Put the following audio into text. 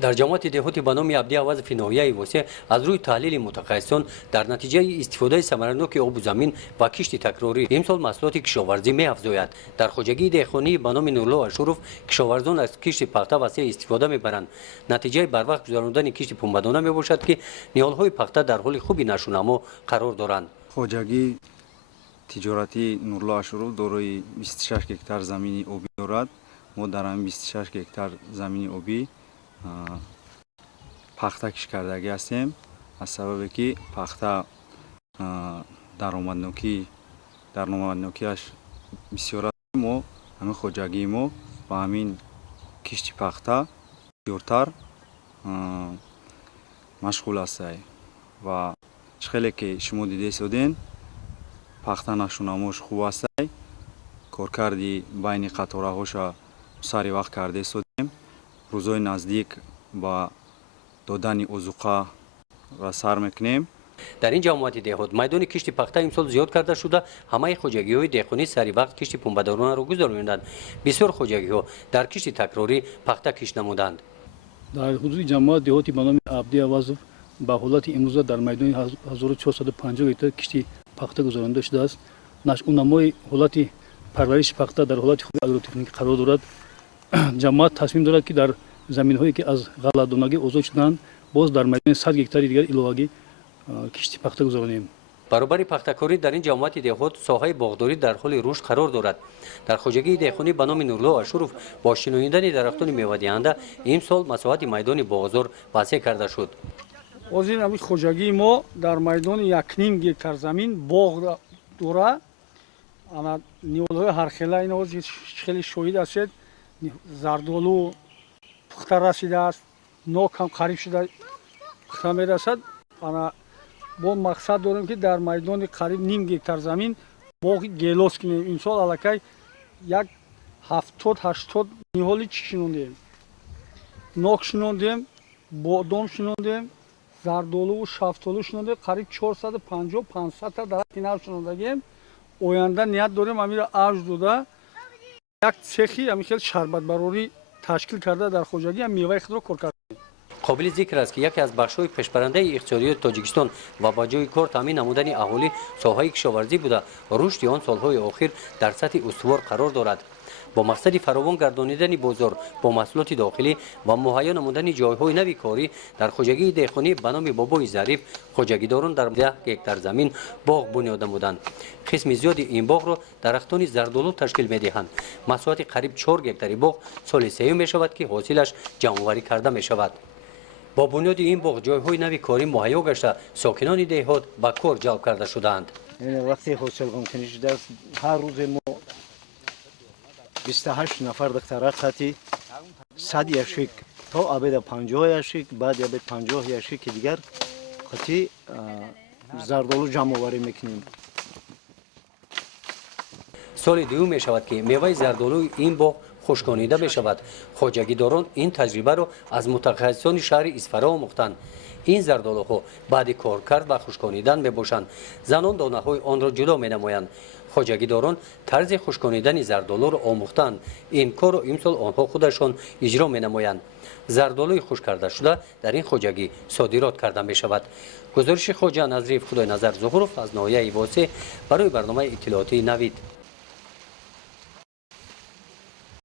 در جامعات دهاتی به نام عبدی عوض ناحیه واسه از روی تحلیل متخصصان در نتیجه استفاده ثمرناک آب زمین و کشت تکراری امسال محصولات کشاورزی می‌افزاید. در خواجگی دهقانی به نام نورالله اشرف کشاورزان از کشت پخته واسه استفاده می‌برند. نتیجه بر وقت گذراندن کشت پنبه‌دانه میباشد که نیال‌های پخته در حال خوبی نشونما قرار دارند. خواجگی تجارتی نورالله اشرف دارای 26 گکتار زمین آبی دارد. ما در این 26 گکتار زمین آبی پخته کش کردگی هستیم. از سببی که پخته درآمدناکیش بسیار است. ما همین خواجگی ما و همین کشت پخته بسیارتر مشغول است و خیلی که شما دیده سودین پخته نشوناموش خوب است. کارکردی بین قطاره هاش سری وقت کرده سودیم. روزای نزدیک با دادن اوزوقه را سر میکنیم. در این جامعات دهات میدان کشت پخته امسال زیاد کرده شده. همه خواجگی‌های دهقانی سری وقت کشت پنبه‌دانه را گذراندند. بسیار خواجگی‌ها در کشت تکراری پخته کش نمودند. در حدود جامعات دهاتی به نام عبدی عوض به حالت امروز در میدان 1450 گکتار کشت پخته گذرانده شده است. نشونامای حالت پرورش پخته در حالت خوب آگروتکنیک قرار دارد. جامعات تصمیم دارد که در زمین‌هایی که از غله‌دانگی آزاد شدند باز در میدان 100 گکتار دیگر الواگی کشت پخته گذرانیم. برابر پخته‌کاری در این جامعات دهات ساحه باغداری در حال رشد قرار دارد. در خواجگی دهقانی به نام نورالله اشرف با شنودن درختان میوه‌دهنده امسال مساحت میدان باغزار وسیع کرده شد. از این خواجگی ما در میدان 1.5 گکتار زمین باغ دارد. اما نیال‌های هر خیلی اینا خیلی شاهد است. زردالو پخته رسیده است. نوک هم قریب شده پخته میرسد. اما با مقصد داریم که در میدان قریب نیم گکتار زمین باغ گیلاس کنیم. امسال الکی یک 70-80 نیالی چی شنوندیم. نوک شنوندیم، بادام شنوندیم، زردالو و شفتالو شنوندیم. قریب 450-500 تا درخت کنار شنوندگیم. آینده نیت داریم امیر اوج داده یک цехи همین شربت براری تشکیل کرده در خواجگی هم میوه خود را کار کرده. قابل ذکر است که یکی از بخش‌های پیشبرنده اقتصادی تاجیکستان و با جای کار تامین نمودن اهالی ساحه کشاورزی بوده. رشد آن سالهای اخیر در سطح استوار قرار دارد. با مقصد فراوان گردانیدن بازار با محصولات داخلی و مهیا نمودن جایهای نوی کاری در خواجگی دهقانی به نام بابای ظریف خواجگیداران در 10 گکتار زمین باغ بنیاده بودند. قسم زیادی این باغ را درختان زردالو تشکیل می‌دهند. مساحت قریب 4 گکتار باغ سال سوم می‌شود که حاصلش جمع‌آوری کرده می‌شود. با بنیاد این باغ جایهای نوی کاری مهیا گشته ساکنان دهات به کار جلب کرده شدند. وقتی حاصل گمکنی شده است هر روز ما 28 نفر دخترها خطی 100 یشک تا ابد 50 یشک بعد ابد 50 یشک دیگر خطی زردالو جمع آوری میکنیم. سال دوم می شود که میوه زردالو این باغ خشکانیده می شود. خواجگیداران این تجربه را از متخصصان شهر اصفهان آموختند. این زردالوها بعد کار کرد و خشکانیدن می باشند. زنان دانه های آن را جدا می نمایند. خواجگیداران طرز خشکانیدن زردالو را آموختند. این کار را امسال آنها خودشان اجرا می نمایند. زردالوی خشک کرده شده در این خواجگی صادرات کرده می شود. گزارش خواجه نظریف خدای نظر ظهورов از ناحیه واسه برای برنامه اطلاعاتی نوید.